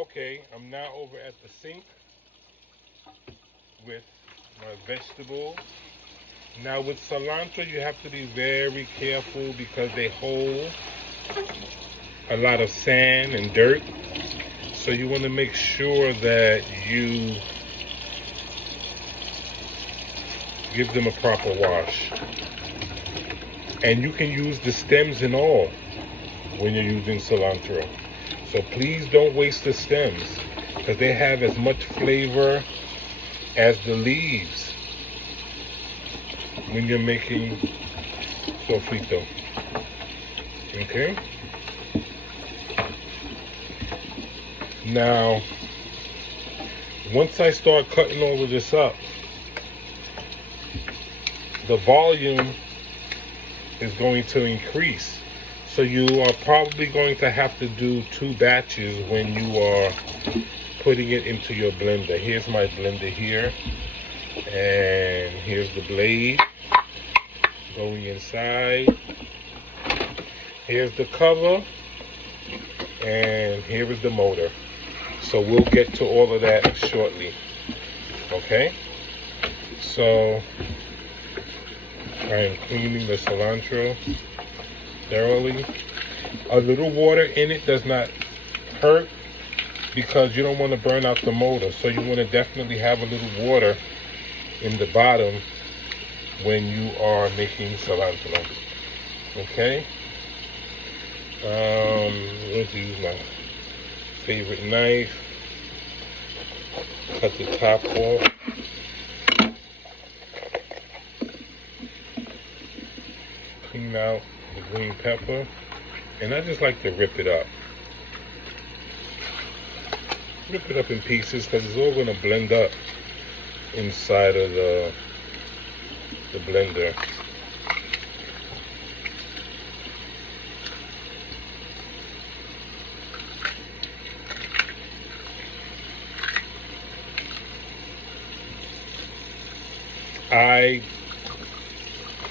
Okay, I'm now over at the sink with my vegetables. Now with cilantro, you have to be very careful because they hold a lot of sand and dirt. So you want to make sure that you give them a proper wash. And you can use the stems and all when you're using cilantro. So please don't waste the stems because they have as much flavor as the leaves when you're making sofrito. Okay? Now, once I start cutting all of this up, the volume is going to increase. So you are probably going to have to do 2 batches when you are putting it into your blender. Here's my blender here. And here's the blade going inside. Here's the cover. And here is the motor. So we'll get to all of that shortly. Okay? So I am cleaning the cilantro thoroughly. A little water in it does not hurt because you don't want to burn out the motor. So you want to definitely have a little water in the bottom when you are making cilantro. Okay? I'm going to use my favorite knife. Cut the top off. Clean out the green pepper, and I just like to rip it up. Rip it up in pieces because it's all going to blend up inside of the blender. I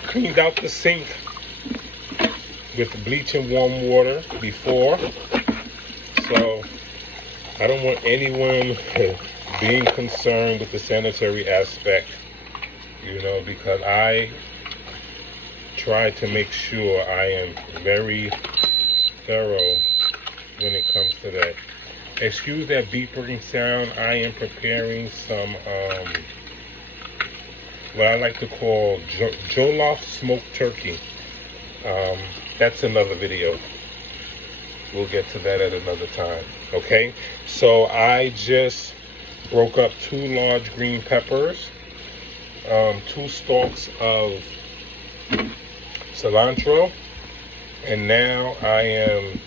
cleaned out the sink with bleach and warm water before, so I don't want anyone being concerned with the sanitary aspect, you know, because I try to make sure I am very thorough when it comes to that. Excuse that beeping sound. I am preparing some what I like to call jollof smoked turkey. That's another video. We'll get to that at another time. Okay? So I just broke up 2 large green peppers, 2 stalks of cilantro, and now I am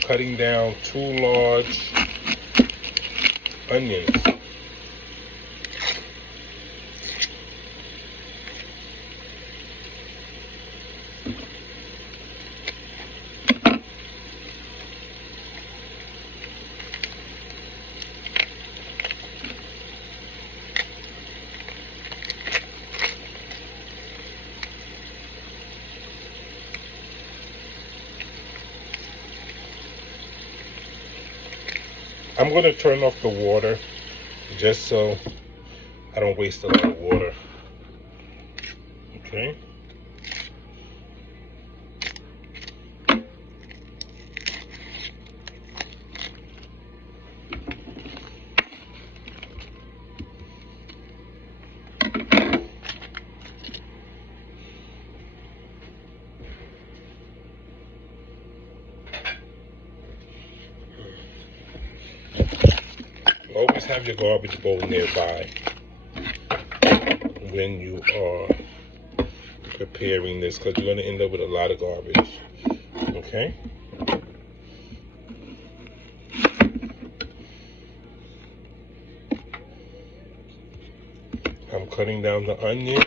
cutting down 2 large onions. I'm going to turn off the water just so I don't waste a lot of water. Okay. Always have your garbage bowl nearby when you are preparing this, because you're going to end up with a lot of garbage. Okay? I'm cutting down the onion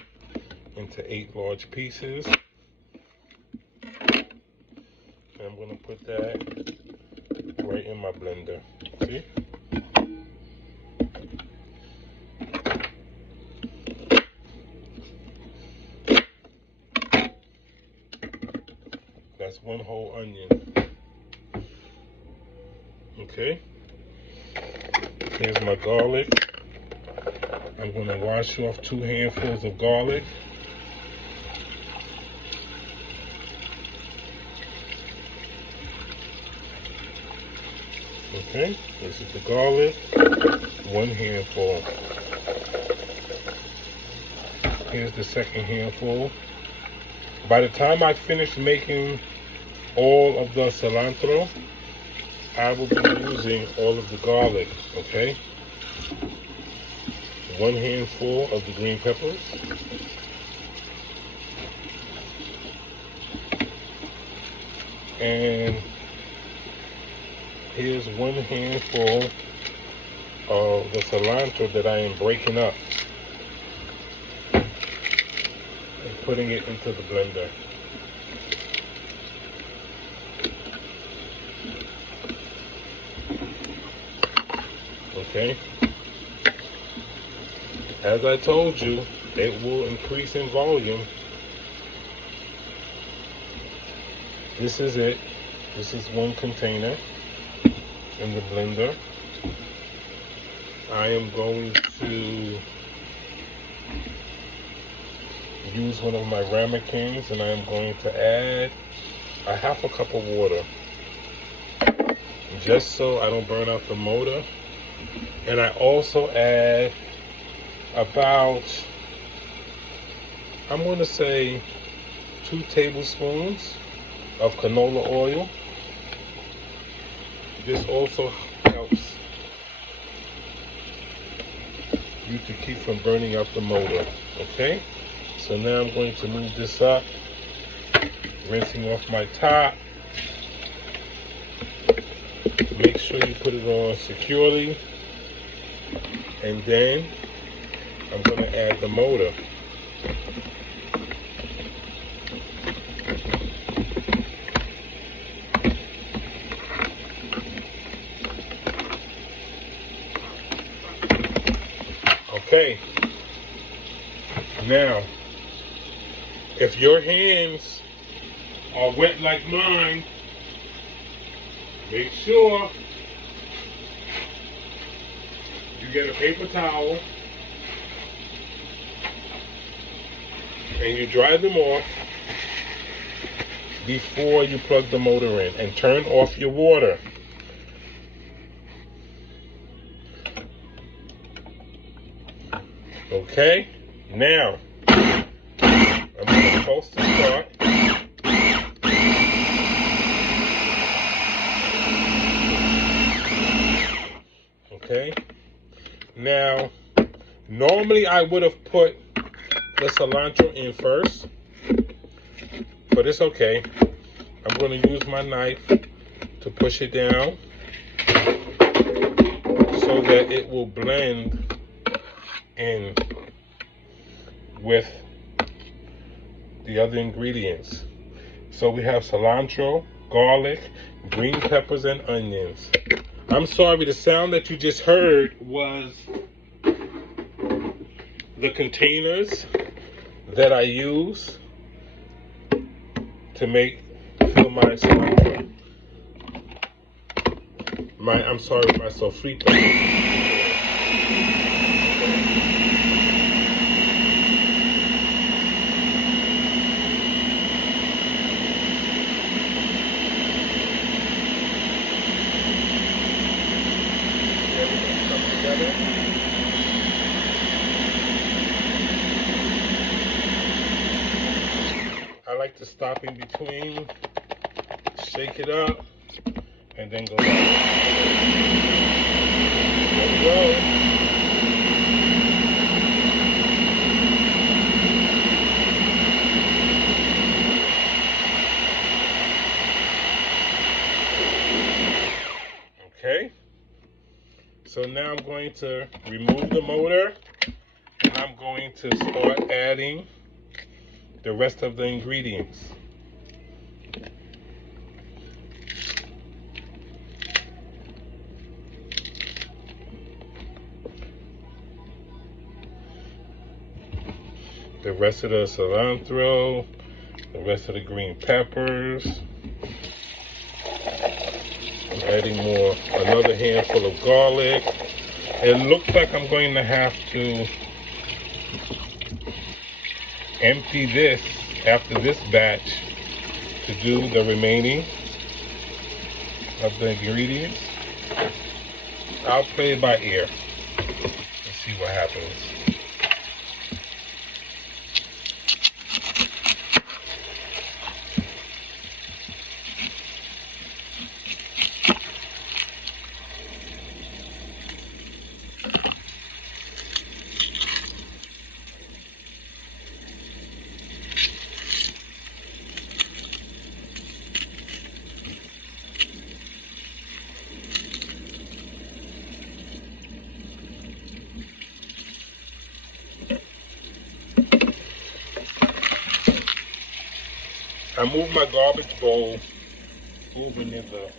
into 8 large pieces. And I'm going to put that right in my blender. See? That's 1 whole onion. Okay, here's my garlic. I'm going to wash off 2 handfuls of garlic. Okay, this is the garlic, 1 handful. Here's the second handful. By the time I finish making all of the cilantro, I will be using all of the garlic, okay? 1 handful of the green peppers. And here's 1 handful of the cilantro that I am breaking up and putting it into the blender. Okay. As I told you, it will increase in volume. This is it. This is 1 container in the blender. I am going to use one of my ramekins, and I am going to add a 1/2 cup of water, just so I don't burn out the motor. And I also add about, I'm going to say 2 tablespoons of canola oil. This also helps you to keep from burning out the motor. Okay, so now I'm going to move this up, rinsing off my top. Make sure you put it on securely, and then I'm going to add the motor. Okay, now if your hands are wet like mine, make sure you get a paper towel and you dry them off before you plug the motor in, and turn off your water. Okay, now I'm going to pulse the start. Okay, now normally I would have put the cilantro in first, but it's okay. I'm going to use my knife to push it down so that it will blend in with the other ingredients. So we have cilantro, garlic, green peppers, and onions. I'm sorry, the sound that you just heard was the containers that I use to fill my cilantro. My sofrito. I like to stop in between, shake it up, and then go back. There we go. Okay. So now I'm going to remove the motor, and I'm going to start adding the rest of the ingredients. The rest of the cilantro, the rest of the green peppers. I'm Adding more, another handful of garlic. It looks like I'm going to have to empty this after this batch to do the remaining of the ingredients. I'll play it by ear and see what happens. I moved my garbage bowl over near the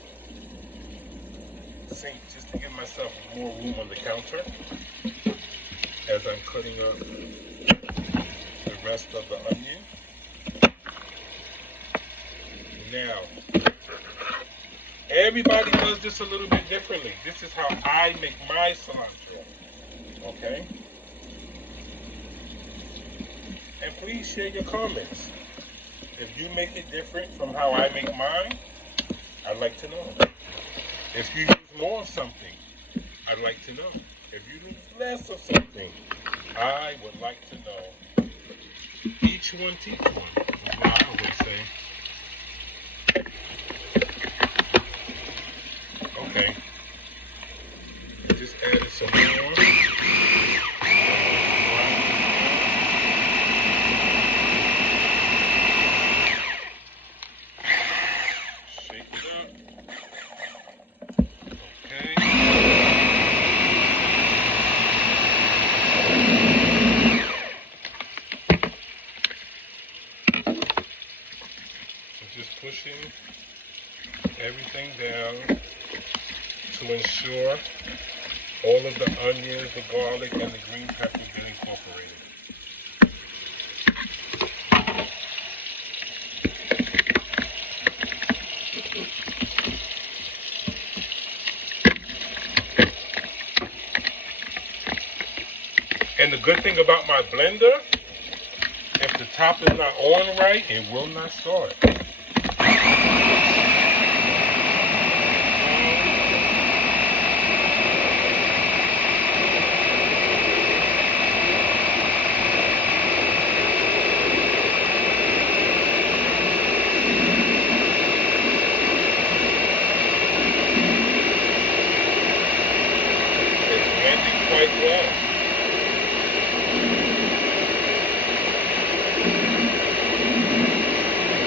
sink just to give myself more room on the counter as I'm cutting up the rest of the onion. Now, everybody does this a little bit differently. This is how I make my cilantro, okay? And please share your comments. If you make it different from how I make mine, I'd like to know. If you use more of something, I'd like to know. If you use less of something, I would like to know. Each one teach one, is what I always say. Okay. I just added some more. Just pushing everything down to ensure all of the onions, the garlic, and the green peppers get incorporated. And the good thing about my blender, if the top is not on right, it will not start. It's blending quite well.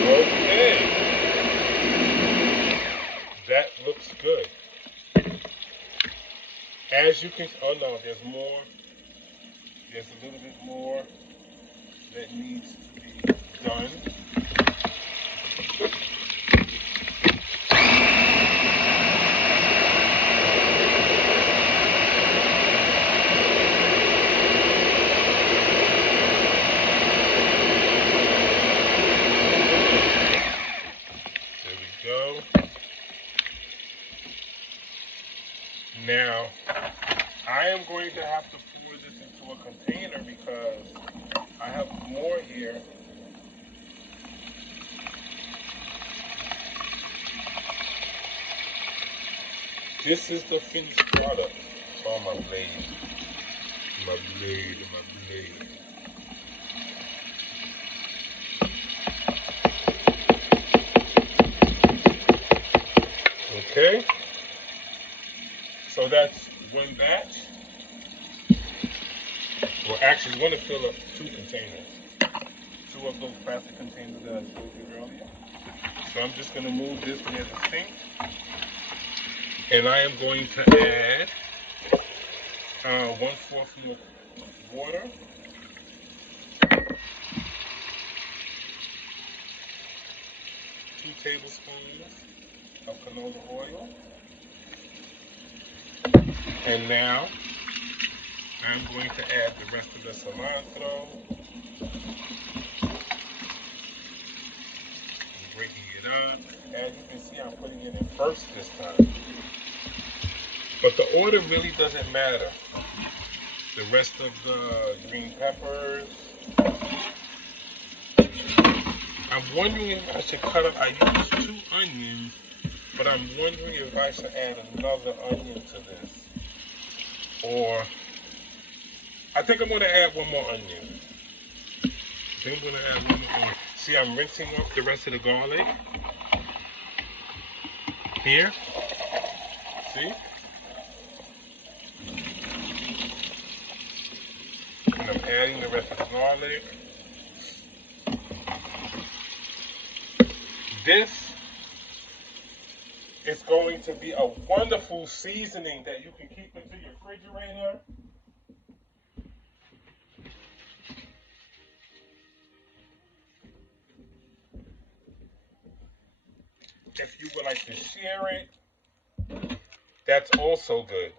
Okay, that looks good. As you can, oh no, there's more. There's a little bit more that needs to be done. Now, I am going to have to pour this into a container because I have more here. This is the finished product. Oh, my blade. My blade, my blade. Okay. So that's one batch. Well, actually, we're going to fill up 2 containers. 2 of those plastic containers that I showed you earlier. So I'm just going to move this near the sink. And I am going to add 1/4 of water. Two tablespoons of canola oil. And now I'm going to add the rest of the cilantro. I'm breaking it up. As you can see, I'm putting it in first this time. But the order really doesn't matter. The rest of the green peppers. I'm wondering if I should cut up. I used 2 onions, but I'm wondering if I should add another onion to this. Or, I think I'm going to add 1 more onion. See, I'm rinsing off the rest of the garlic. Here. See? And I'm adding the rest of the garlic. This is going to be a wonderful seasoning that you can keep into your refrigerator. If you would like to share it, that's also good.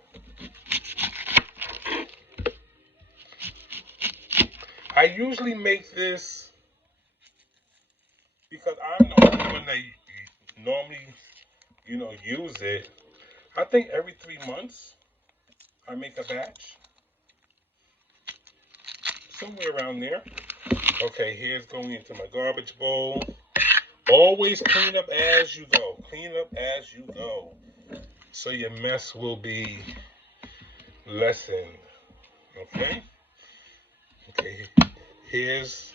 I usually make this because I'm the only one that normally, use it. I think every 3 months I make a batch. Somewhere around there. Okay, here's going into my garbage bowl. Always clean up as you go. Clean up as you go. So your mess will be lessened. Okay? Okay, here's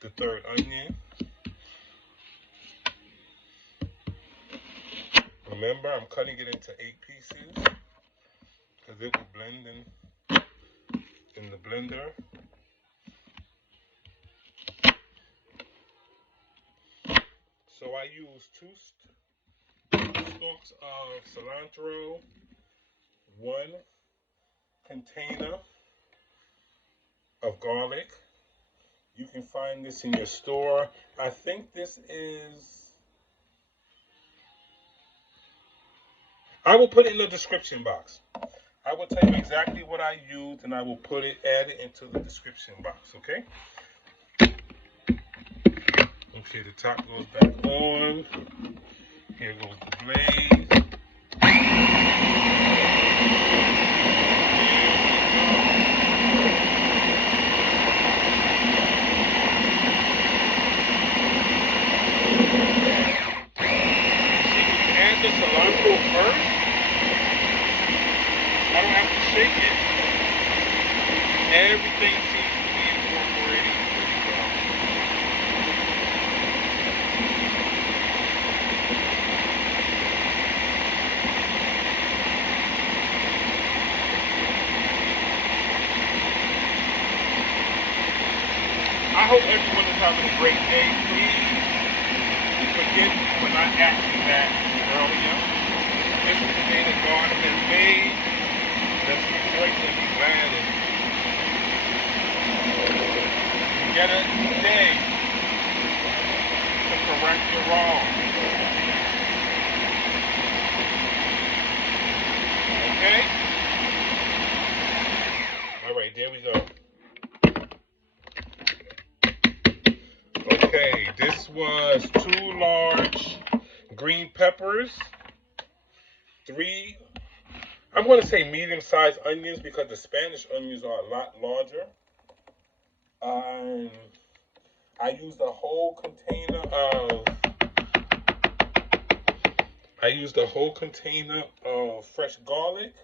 the 3rd onion. Remember, I'm cutting it into 8 pieces because it will blend in the blender. So I use 2 stalks of cilantro, 1 container of garlic. You can find this in your store. I think this is, I will put it in the description box. I will tell you exactly what I used and I will add it into the description box, okay? Okay, the top goes back on. Here goes the blaze. Add the cilantro first. I don't have to shake it. Everything seems to be incorporated pretty well. I hope everyone is having a great day. Please forgive me for not asking that earlier. This is the day that God has made. Let's rejoice and be glad in it. You get a day to correct your wrong. Okay? All right, there we go. Okay, this was 2 large green peppers, 3, I'm going to say medium-sized onions because the Spanish onions are a lot larger. I used a whole container of fresh garlic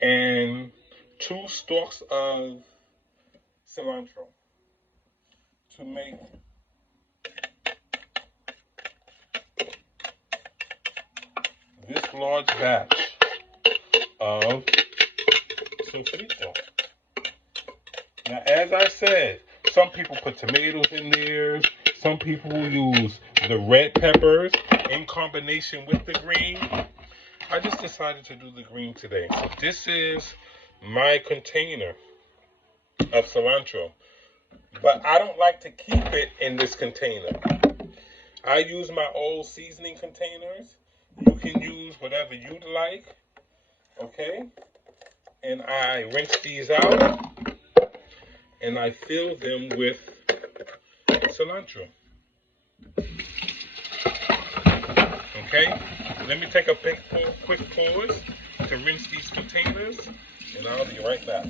and 2 stalks of cilantro to make this large batch of sofrito. Now, as I said, some people put tomatoes in theirs. Some people use the red peppers in combination with the green. I just decided to do the green today. So this is my container of cilantro. But I don't like to keep it in this container. I use my old seasoning containers. You can use whatever you'd like. Okay? And I rinse these out. And I fill them with cilantro. Okay, let me take a quick pause to rinse these potatoes, and I'll be right back.